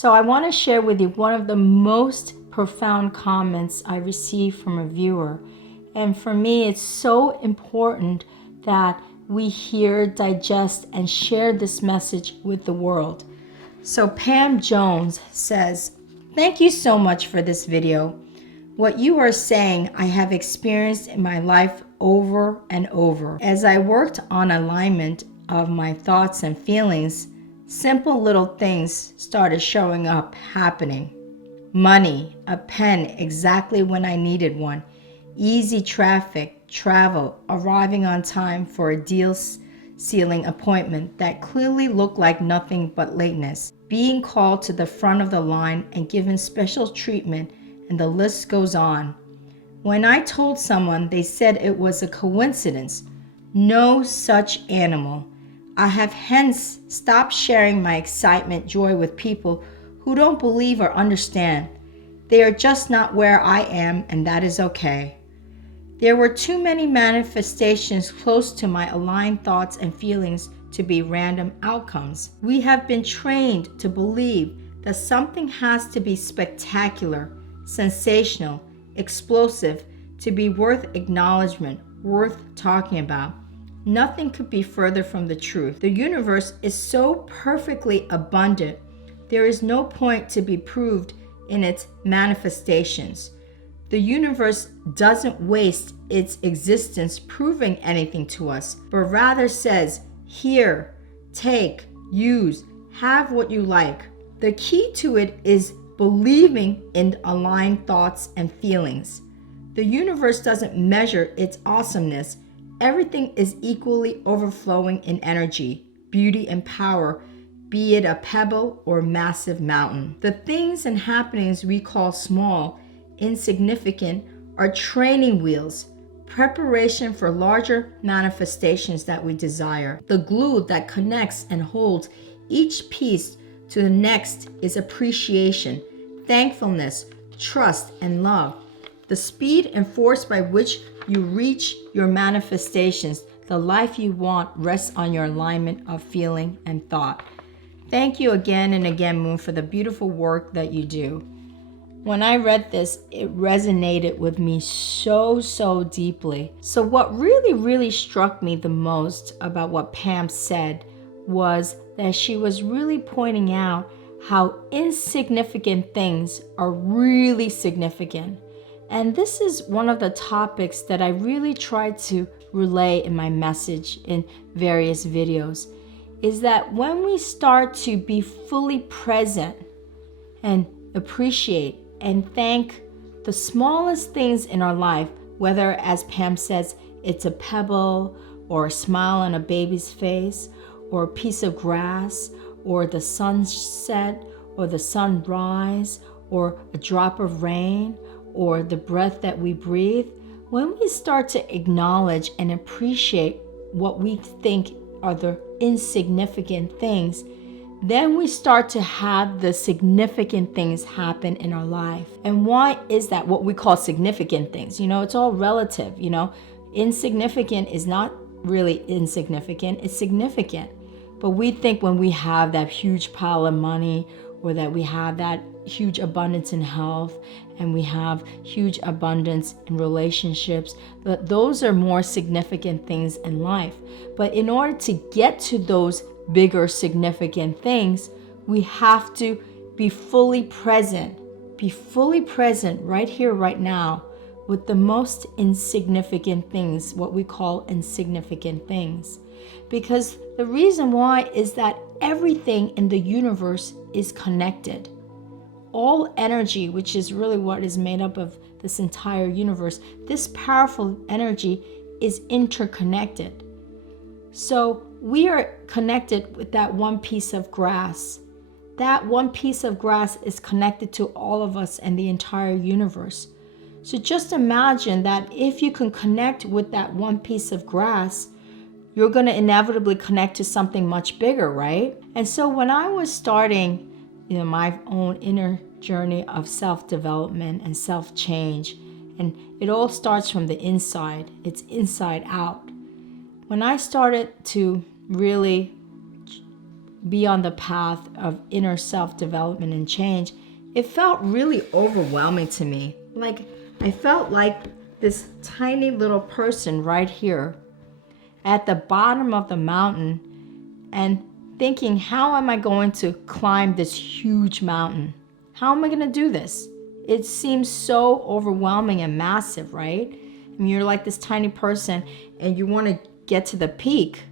So I want to share with you one of the most profound comments I received from a viewer. And for me, it's so important that we hear, digest, and share this message with the world. So Pam Jones says, "Thank you so much for this video. What you are saying, I have experienced in my life over and over. As I worked on alignment of my thoughts and feelings, simple little things started showing up, happening. Money, a pen exactly when I needed one, easy traffic, travel, arriving on time for a deal sealing appointment that clearly looked like nothing but lateness, being called to the front of the line and given special treatment, and the list goes on. When I told someone, they said it was a coincidence. No such animal. I have hence stopped sharing my excitement, joy with people who don't believe or understand. They are just not where I am, and that is okay. There were too many manifestations close to my aligned thoughts and feelings to be random outcomes. We have been trained to believe that something has to be spectacular, sensational, explosive to be worth acknowledgement, worth talking about. Nothing could be further from the truth. The universe is so perfectly abundant, there is no point to be proved in its manifestations. The universe doesn't waste its existence proving anything to us, but rather says, here, take, use, have what you like. The key to it is believing in aligned thoughts and feelings. The universe doesn't measure its awesomeness. Everything is equally overflowing in energy, beauty, and power, be it a pebble or massive mountain. The things and happenings we call small, insignificant, are training wheels, preparation for larger manifestations that we desire. The glue that connects and holds each piece to the next is appreciation, thankfulness, trust, and love. The speed and force by which you reach your manifestations, the life you want, rests on your alignment of feeling and thought." Thank you again and again, Moon, for the beautiful work that you do. When I read this, it resonated with me so deeply. So what really struck me the most about what Pam said was that she was really pointing out how insignificant things are really significant. And this is one of the topics that I really try to relay in my message in various videos, is that when we start to be fully present and appreciate and thank the smallest things in our life, whether, as Pam says, it's a pebble or a smile on a baby's face or a piece of grass or the sunset or the sunrise or a drop of rain or the breath that we breathe, when we start to acknowledge and appreciate what we think are the insignificant things, then we start to have the significant things happen in our life. And why is that? What we call significant things, it's all relative. Insignificant is not really insignificant, it's significant. But we think when we have that huge pile of money, or that we have that huge abundance in health, and we have huge abundance in relationships, that those are more significant things in life. But in order to get to those bigger significant things, we have to be fully present right here, right now, with the most insignificant things, what we call insignificant things. Because the reason why is that everything in the universe is connected. All energy, which is really what is made up of this entire universe, this powerful energy is interconnected. So we are connected with that one piece of grass. That one piece of grass is connected to all of us and the entire universe. So just imagine that if you can connect with that one piece of grass, you're going to inevitably connect to something much bigger, right? And so when I was starting, my own inner journey of self-development and self-change, and it all starts from the inside. It's inside out. When I started to really be on the path of inner self-development and change, it felt really overwhelming to me. Like, I felt like this tiny little person right here at the bottom of the mountain and thinking, how am I going to climb this huge mountain? How am I going to do this? It seems so overwhelming and massive, right? I mean, you're like this tiny person and you want to get to the peak,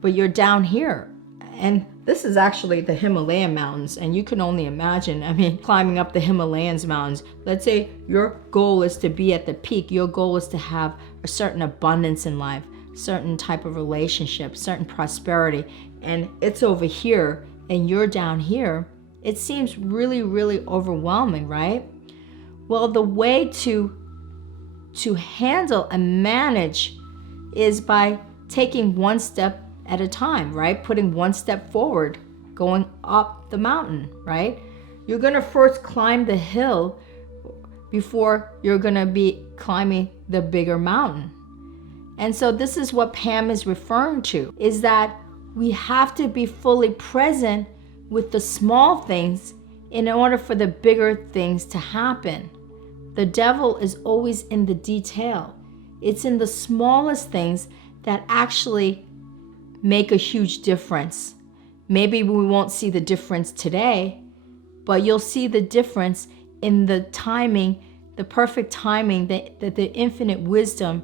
but you're down here. And this is actually the Himalayan mountains, and you can only imagine, I mean, climbing up the Himalayas mountains. Let's say your goal is to be at the peak. Your goal is to have a certain abundance in life, certain type of relationship, certain prosperity, and it's over here and you're down here. It seems really, really overwhelming, right? Well, the way to handle and manage is by taking one step at a time, right? Putting one step forward, going up the mountain, right? You're going to first climb the hill before you're going to be climbing the bigger mountain. And so this is what Pam is referring to, is that we have to be fully present with the small things in order for the bigger things to happen. The devil is always in the detail. It's in the smallest things that actually make a huge difference. Maybe we won't see the difference today, but you'll see the difference in the timing, the perfect timing that the infinite wisdom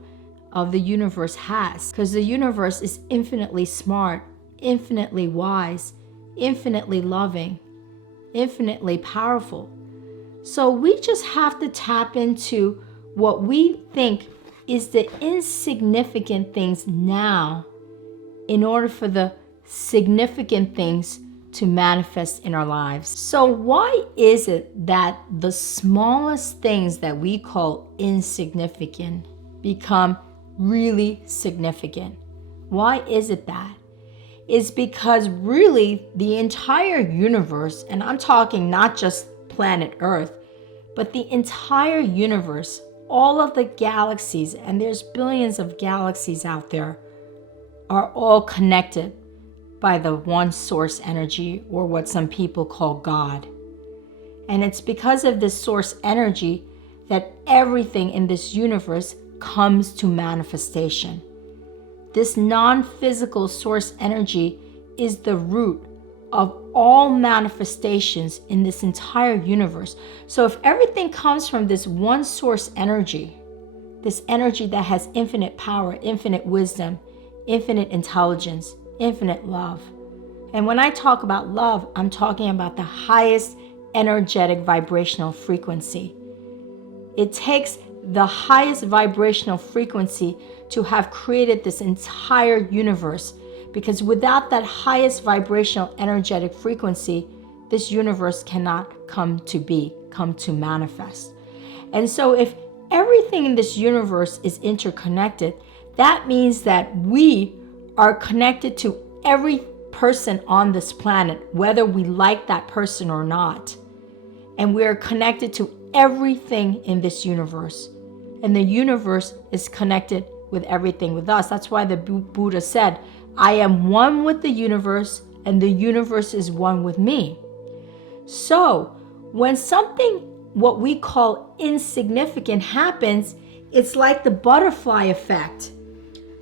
of the universe has. Because the universe is infinitely smart, infinitely wise, infinitely loving, infinitely powerful. So we just have to tap into what we think is the insignificant things now in order for the significant things to manifest in our lives. So why is it that the smallest things that we call insignificant become really significant? Why is it that? It's because really the entire universe, and I'm talking not just planet Earth, but the entire universe, all of the galaxies, and there's billions of galaxies out there, are all connected by the one source energy, or what some people call God. And it's because of this source energy that everything in this universe comes to manifestation. This non-physical source energy is the root of all manifestations in this entire universe. So if everything comes from this one source energy, this energy that has infinite power, infinite wisdom, infinite intelligence, infinite love. And when I talk about love, I'm talking about the highest energetic vibrational frequency. It takes the highest vibrational frequency to have created this entire universe, because without that highest vibrational energetic frequency, this universe cannot come to be, come to manifest. And so if everything in this universe is interconnected, that means that we are connected to every person on this planet, whether we like that person or not. And we are connected to everything in this universe. And the universe is connected with everything with us. That's why the Buddha said, I am one with the universe, and the universe is one with me. So when something, what we call insignificant, happens, it's like the butterfly effect.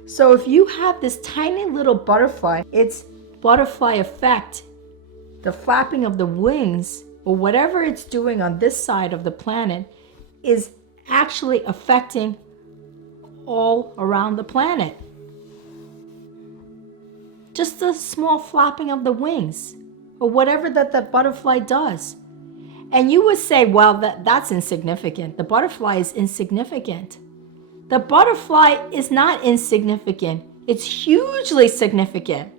So if you have this tiny little butterfly, its butterfly effect, the flapping of the wings, or whatever it's doing on this side of the planet, is actually affecting all around the planet. Just the small flapping of the wings, or whatever that the butterfly does. And you would say, well, that's insignificant. The butterfly is insignificant. The butterfly is not insignificant. It's hugely significant,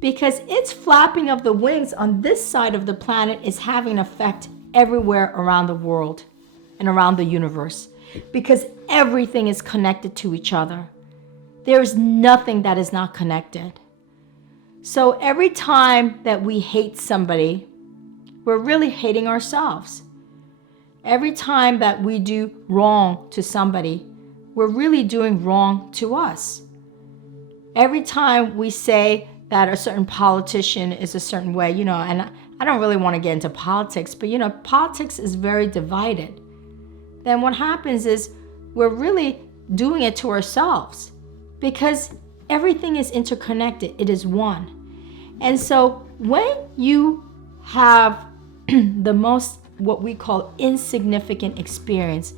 because its flapping of the wings on this side of the planet is having an effect everywhere around the world and around the universe, because everything is connected to each other. There is nothing that is not connected. So every time that we hate somebody, we're really hating ourselves. Every time that we do wrong to somebody, we're really doing wrong to us. Every time we say that a certain politician is a certain way, and I don't really want to get into politics, but politics is very divided. Then what happens is we're really doing it to ourselves because everything is interconnected. It is one. And so when you have the most, what we call insignificant experience,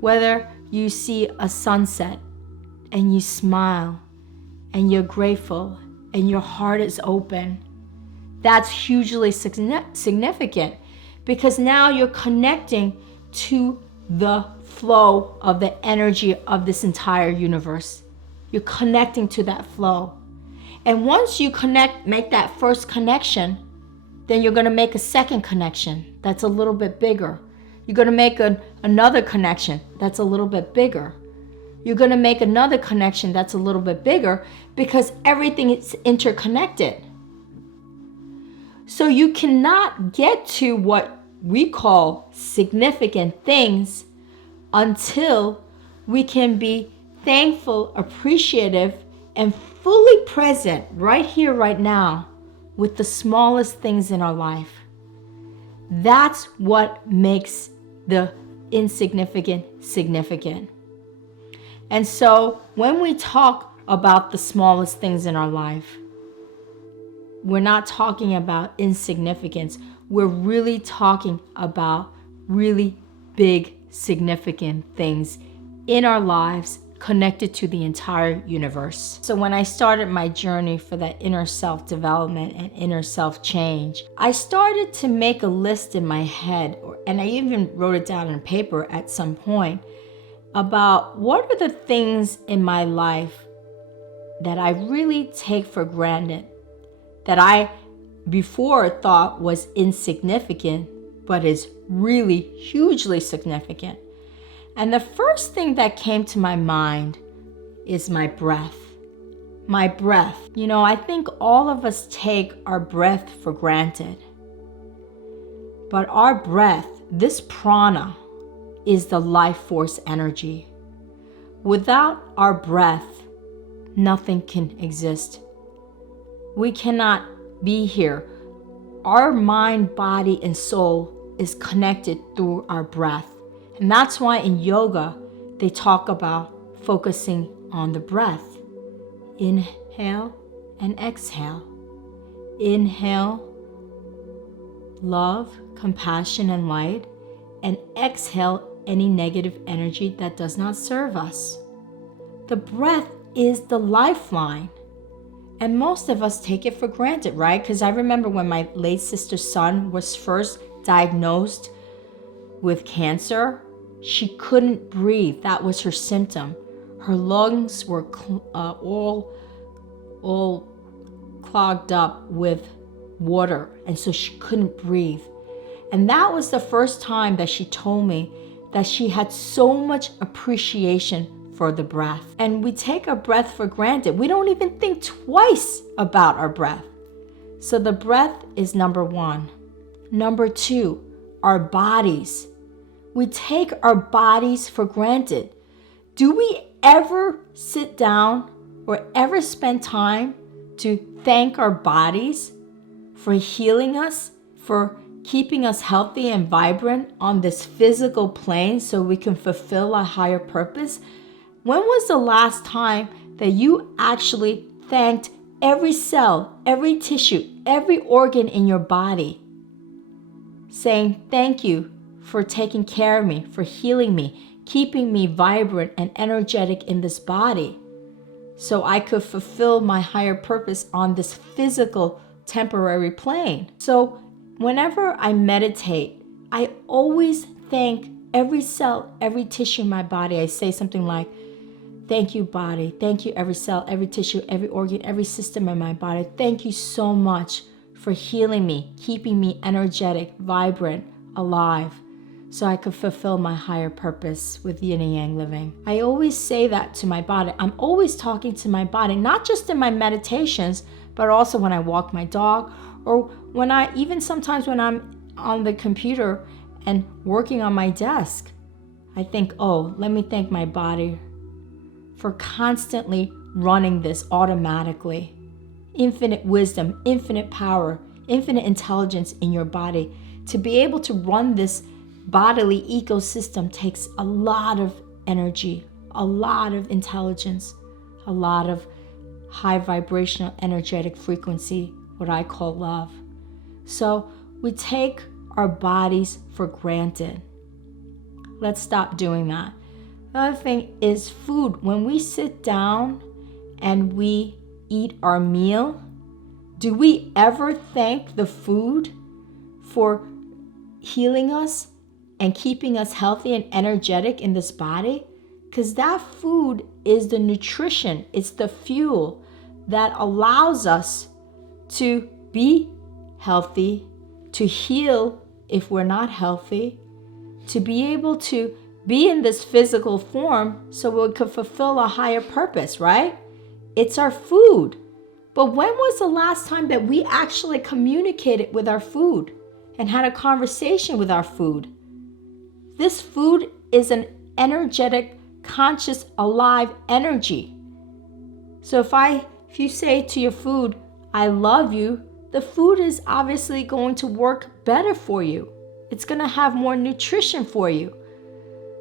whether you see a sunset and you smile and you're grateful and your heart is open, that's hugely significant because now you're connecting to the flow of the energy of this entire universe. You're connecting to that flow. And once you make that first connection, then you're going to make a second connection that's a little bit bigger. You're going to make another connection that's a little bit bigger. You're going to make another connection that's a little bit bigger because everything is interconnected. So you cannot get to what we call significant things until we can be thankful, appreciative, and fully present right here, right now, with the smallest things in our life. That's what makes the insignificant significant. And so when we talk about the smallest things in our life, we're not talking about insignificance. We're really talking about really big, significant things in our lives connected to the entire universe. So when I started my journey for that inner self-development and inner self-change, I started to make a list in my head, and I even wrote it down on paper at some point, about what are the things in my life that I really take for granted, that I before thought was insignificant, but is really hugely significant. And the first thing that came to my mind is my breath. My breath. I think all of us take our breath for granted. But our breath, this prana, is the life force energy. Without our breath, nothing can exist. We cannot be here. Our mind, body, and soul is connected through our breath. And that's why in yoga, they talk about focusing on the breath. Inhale and exhale. Inhale, love, compassion, and light. And exhale any negative energy that does not serve us. The breath is the lifeline. And most of us take it for granted, right? Because I remember when my late sister's son was first diagnosed with cancer, she couldn't breathe. That was her symptom. Her lungs were all clogged up with water, and so she couldn't breathe. And that was the first time that she told me that she had so much appreciation for the breath. And we take our breath for granted. We don't even think twice about our breath. So the breath is number one. Number two, our bodies. We take our bodies for granted. Do we ever sit down or ever spend time to thank our bodies for healing us, for keeping us healthy and vibrant on this physical plane so we can fulfill a higher purpose? When was the last time that you actually thanked every cell, every tissue, every organ in your body, saying thank you for taking care of me, for healing me, keeping me vibrant and energetic in this body so I could fulfill my higher purpose on this physical temporary plane? So whenever I meditate, I always thank every cell, every tissue in my body. I say something like, thank you, body. Thank you, every cell, every tissue, every organ, every system in my body. Thank you so much for healing me, keeping me energetic, vibrant, alive, so I could fulfill my higher purpose with yin and yang living. I always say that to my body. I'm always talking to my body, not just in my meditations, but also when I walk my dog, or even sometimes when I'm on the computer and working on my desk. I think, let me thank my body for constantly running this automatically infinite wisdom, infinite power, infinite intelligence in your body. To be able to run this bodily ecosystem takes a lot of energy, a lot of intelligence, a lot of high vibrational energetic frequency, what I call love. So we take our bodies for granted. Let's stop doing that. The other thing is food. When we sit down and we eat our meal, do we ever thank the food for healing us and keeping us healthy and energetic in this body? Because that food is the nutrition, it's the fuel that allows us to be healthy, to heal if we're not healthy, to be able to be in this physical form so we could fulfill a higher purpose, right? It's our food. But when was the last time that we actually communicated with our food and had a conversation with our food? This food is an energetic, conscious, alive energy. So if you say to your food, I love you, the food is obviously going to work better for you. It's going to have more nutrition for you.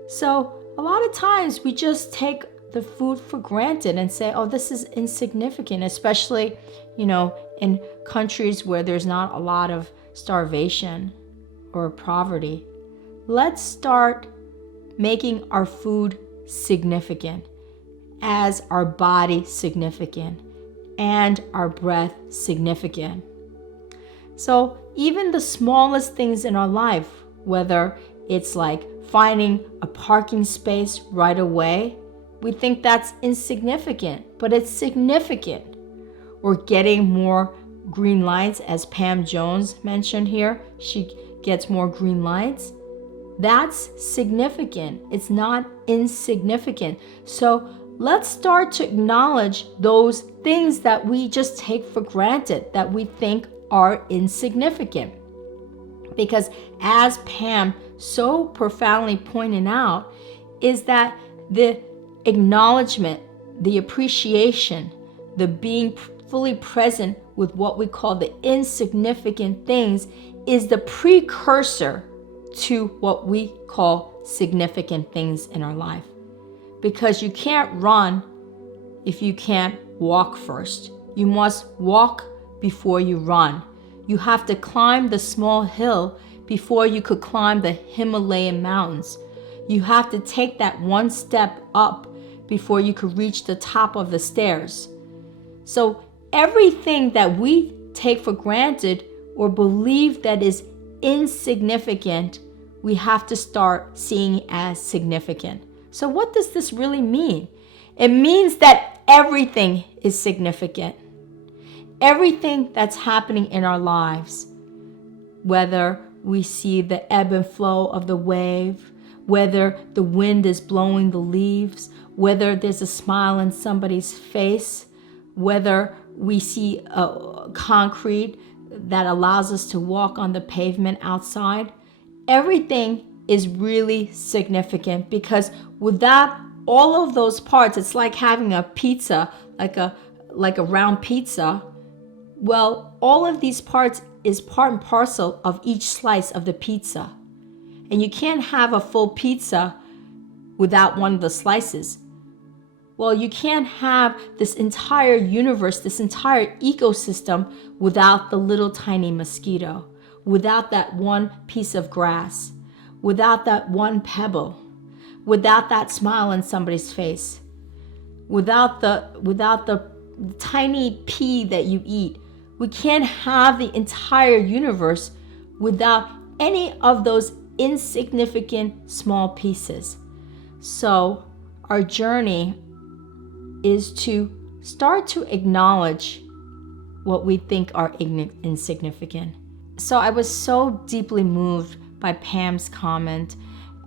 So a lot of times we just take the food for granted and say, oh, this is insignificant, especially, in countries where there's not a lot of starvation or poverty. Let's start making our food significant, as our body significant, and our breath significant. So even the smallest things in our life, whether it's like finding a parking space right away, we think that's insignificant, but it's significant. Or getting more green lights, as Pam Jones mentioned here, she gets more green lights. That's significant. It's not insignificant. So let's start to acknowledge those things that we just take for granted, that we think are insignificant. Because as Pam so profoundly pointed out, is that the acknowledgement, the appreciation, the being fully present with what we call the insignificant things is the precursor to what we call significant things in our life. Because you can't run if you can't walk first. You must walk before you run. You have to climb the small hill before you could climb the Himalayan mountains. You have to take that one step up before you could reach the top of the stairs. So everything that we take for granted or believe that is insignificant, we have to start seeing as significant. So what does this really mean? It means that everything is significant. Everything that's happening in our lives, whether we see the ebb and flow of the wave, whether the wind is blowing the leaves, whether there's a smile on somebody's face, whether we see a concrete that allows us to walk on the pavement outside, everything is really significant, because without all of those parts, it's like having a pizza, like a round pizza. Well, all of these parts is part and parcel of each slice of the pizza. And you can't have a full pizza without one of the slices. Well, you can't have this entire universe, this entire ecosystem without the little tiny mosquito, without that one piece of grass, without that one pebble, without that smile on somebody's face, without the tiny pea that you eat. We can't have the entire universe without any of those insignificant small pieces. So our journey is to start to acknowledge what we think are insignificant. So I was so deeply moved by Pam's comment,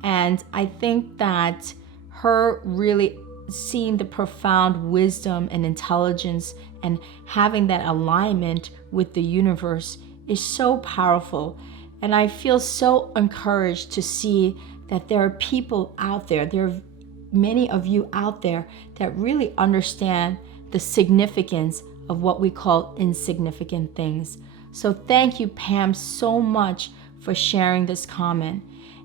and I think that her really seeing the profound wisdom and intelligence and having that alignment with the universe is so powerful. And I feel so encouraged to see that there are people out there, there are many of you out there that really understand the significance of what we call insignificant things. So thank you, Pam, so much for sharing this comment.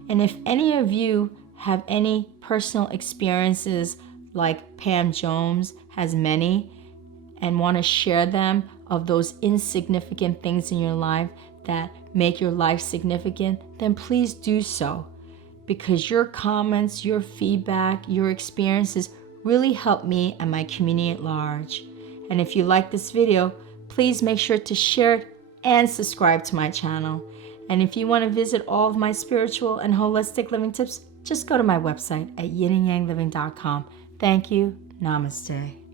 And if any of you have any personal experiences like Pam Jones has many and want to share them of those insignificant things in your life that make your life significant, then please do so, because your comments, your feedback, your experiences really help me and my community at large. And if you like this video, please make sure to share it and subscribe to my channel. And if you want to visit all of my spiritual and holistic living tips, just go to my website at yinandyangliving.com. Thank you. Namaste.